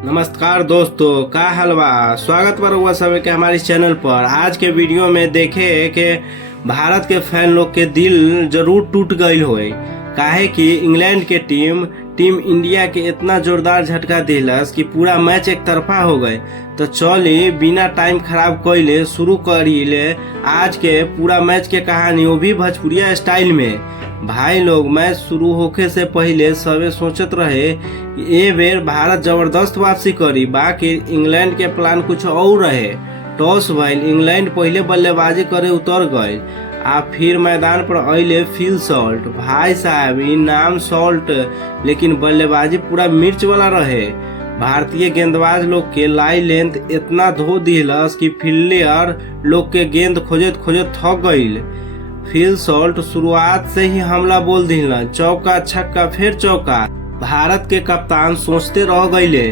नमस्कार दोस्तों, का हलवा स्वागत पर हुआ सब के हमारे चैनल पर। आज के वीडियो में देखे कि भारत के फैन लोग के दिल जरूर टूट गई होए, काहे कि इंग्लैंड के टीम इंडिया के इतना जोरदार झटका दिलस कि पूरा मैच एक तरफा हो गए। तो चलिए बिना टाइम खराब कइले शुरू करिले आज के पूरा मैच के कहानी, वो भी भोजपुरिया स्टाइल में। भाई लोग, मैच शुरू होखे से पहले सबे सोचत रहे कि ए बेर भारत जबरदस्त वापसी करी, बाकी इंग्लैंड के प्लान कुछ और रहे। टॉस भइल, इंग्लैंड पहले बल्लेबाजी करे उतर गए आ फिर मैदान पर अइले फिल सॉल्ट। भाई साहब, ई नाम सॉल्ट लेकिन बल्लेबाजी पूरा मिर्च वाला रहे। भारतीय गेंदबाज लोग के लाई लेंथ इतना धो दिलस कि फील्डर लोग के गेंद खोजत खोजत थक गईल। फिल सॉल्ट शुरुआत से ही हमला बोल दिलन, चौका छक्का फिर चौका। भारत के कप्तान सोचते रह गईले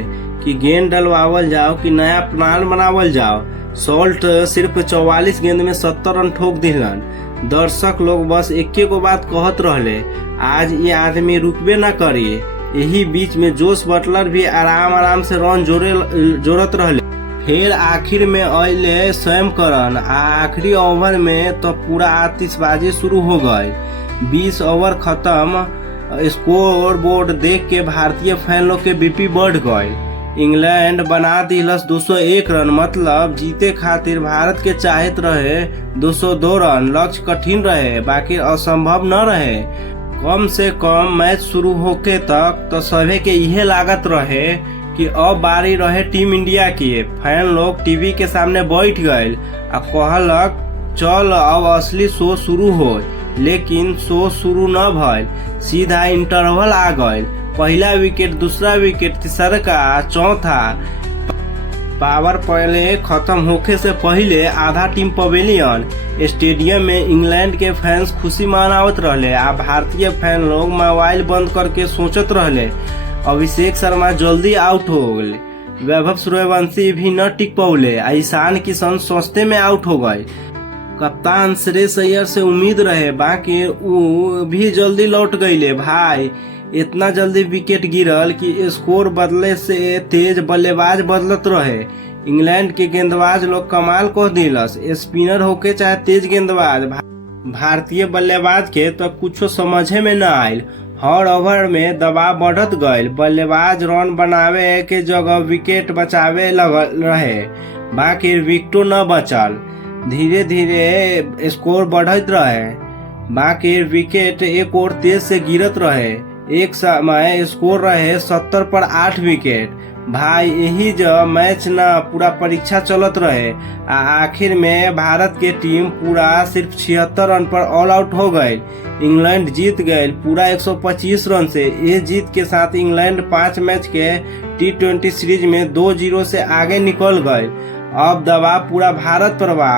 कि गेंद डलवावल जाओ कि नया प्लान बनावल जाओ। सॉल्ट सिर्फ 44 गेंद में 70 रन ठोक दिलन। दर्शक लोग बस एके को बात कहत रहले, आज ये आदमी रुकबे न करिए। यही बीच में जोश बटलर भी आराम से रन जोड़त रहले। फिर आखिर में अइले स्वयं करन, आखिरी ओवर में तो पूरा आतिशबाजी शुरू हो गई। 20 ओवर खत्म, स्कोर बोर्ड देख के भारतीय फैन लोग के बीपी बढ़ गए। इंग्लैंड बना दिलस 201 रन, मतलब जीते खातिर भारत के चाहत रहे 202 रन। लक्ष्य कठिन रहे, बाकी असंभव न रहे। कम से कम मैच शुरू होके तक तो सभी के यह लागत रहे कि अब बारी रहे टीम इंडिया की। फैन लोग टीवी के सामने बैठ गए आ कहलक चल अब असली शो शुरू हो, लेकिन शो शुरू न भइल। सीधा इंटरवल आ गए। पहला विकेट, दूसरा विकेट, तीसरा, चौथा। पावर प्ले खत्म होखे से पहले आधा टीम पवेलियन स्टेडियम में इंग्लैंड के फैंस खुशी मनावत रहले आ भारतीय फैन लोग मोबाइल बंद करके सोचत रहले अभिषेक शर्मा जल्दी आउट हो गए। वैभव सूर्यवंशी भी न टिक पौले, ईशान किशन सस्ते में आउट हो गए। कप्तान श्रेयस अय्यर से उम्मीद रहे, बाकी वो भी जल्दी लौट गईले। भाई, इतना जल्दी विकेट गिरल कि स्कोर बदले से तेज बल्लेबाज बदलत रहे। इंग्लैंड के गेंदबाज लोग कमाल को दिलस, स्पिनर होके चाहे तेज गेंदबाज। भारतीय बल्लेबाज के तो कुछ समझे में न आयल। हर ओवर में दबाव बढ़त गयल। बल्लेबाज रन बनावे के जगह विकेट बचावे लगल रहे, बाकी विकेटो न बचल। धीरे धीरे स्कोर बढ़त रहे, बाकी विकेट एक और तेज से गिरत रहे। एक समय स्कोर रहे 70 पर 8 विकेट। भाई, यही जो मैच न पूरा परीक्षा चलत रहे। आखिर में भारत के टीम पूरा सिर्फ 76 रन पर ऑल आउट हो गए। इंग्लैंड जीत गए पूरा 125 रन से। ये जीत के साथ इंग्लैंड 5 मैच के T20 सीरीज में 2-0 से आगे निकल गए। अब दबाव पूरा भारत पर बा।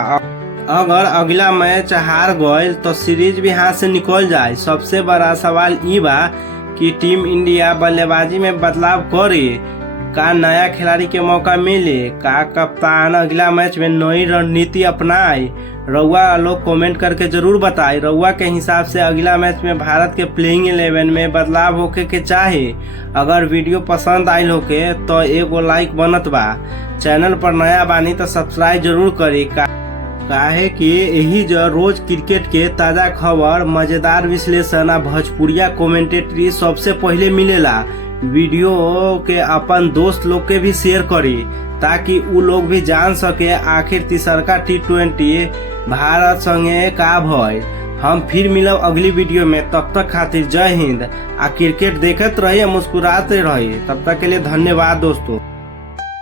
अगर अगला मैच हार गए तो सीरीज भी हाथ से निकल जाए। सबसे बड़ा सवाल ई बा कि टीम इंडिया बल्लेबाजी में बदलाव करे, का नया खिलाड़ी के मौका मिले, का कप्तान अगला मैच में नई रणनीति अपनाए। रउआ लोग कमेंट करके जरूर बताए, रउआ के हिसाब से अगला मैच में भारत के प्लेइंग 11 में बदलाव होके के चाहे। अगर वीडियो पसंद आयल होके तो एगो लाइक बनत बा। चैनल पर नया बानी तो सब्सक्राइब जरूर करी, काहे कि यही जो रोज क्रिकेट के ताजा खबर, मजेदार विश्लेषण आ भोजपुरिया कमेंटेटरी सबसे पहले मिलेला। वीडियो के अपन दोस्त लोग के भी शेयर करी ताकि उ लोग भी जान सके आखिर तीसरका T20 भारत संगे का भइल। हम फिर मिलब अगली वीडियो में, तब तक खातिर जय हिंद। आ क्रिकेट देखते रहिए, मुस्कुराते रहिए। तब तक के लिए धन्यवाद दोस्तों।